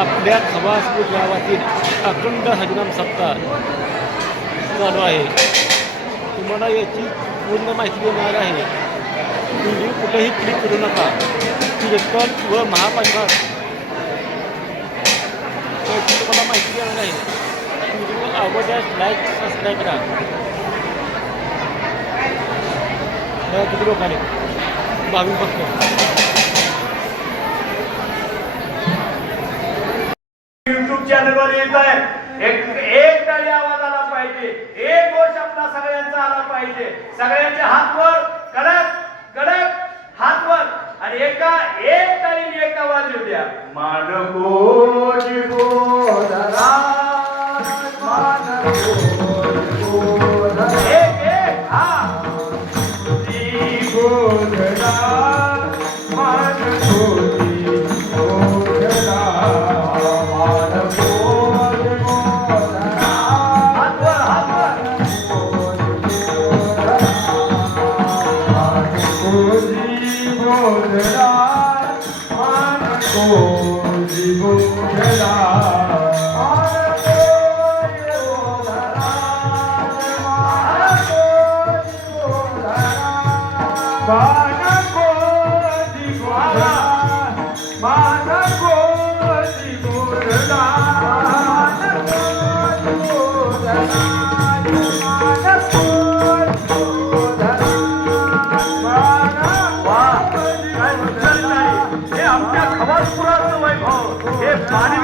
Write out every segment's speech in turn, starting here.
आपल्या खवासपूर गावातील अखंड हरिनाम सप्ताह चालू आहे. तुम्हाला याची पूर्ण माहिती देणार आहे. तुम्ही कुठेही क्लिक करू नका. कीर्तन व महापालिका. याची तुम्हाला माहिती देणार आहे. व्हिडिओ आवडल्यास लाईक सबस्क्राईब करा. किती लोकांनी? भाविक बघतो. युट्यूब चॅनलवर येत आहे. एक एक तरी आवाज आला पाहिजे. एक गोष्ट आपला सगळ्यांचा आला पाहिजे. सगळ्यांचे हात वर कडक कडक हात वर आणि एका एक तरी एक आवाज येऊ द्या. मानको जीवोदरा Bye. पानी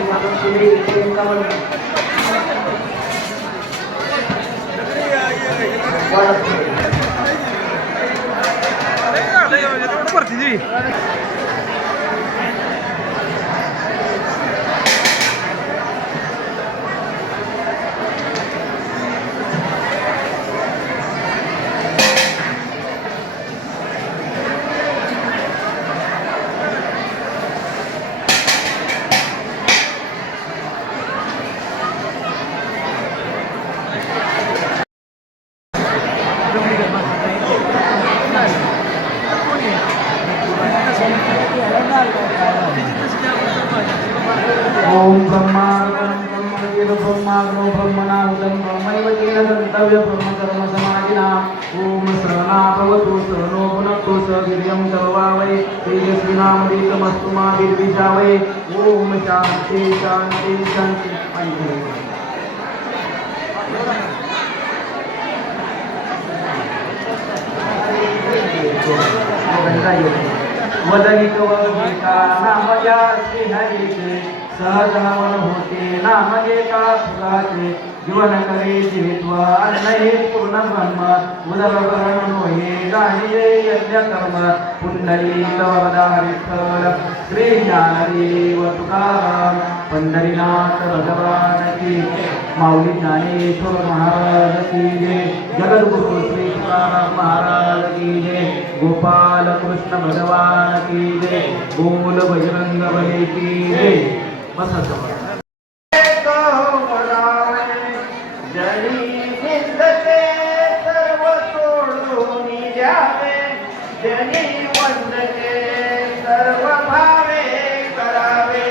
比你先高 ओम ब्रह्मार्पणं ब्रह्मणेन ब्रह्माग्नो ब्रह्मणाहुतं ब्रह्मैव तेन गन्तव्य ब्रह्मकर्म समाधिनाम् ओम सहना भवतु सहनो भुनक्तु सवीर्यं करवावै तेजस्विनामृतमस्तु मा विद्विषावै। ओम शान्ति शान्ति शान्ति। पाणी वदनिक वदिता नाम या श्रीहरीचे सहज हवन होते नाम घेता फुगाचे जीवन करे जीवित्व अन्न हे ब्रह्म उदर भरण हे गाणे यज्ञ कर्म पुंडली तुकाराम पंढरीनाथ भगवान की माऊली ज्ञानेश्वर महाराज की जय जगद्गुरु श्री तुकाराम महाराज की जय गोपाल कृष्ण भगवान की जय बोल बजरंग बली की जय मसा सर्व भावे करावे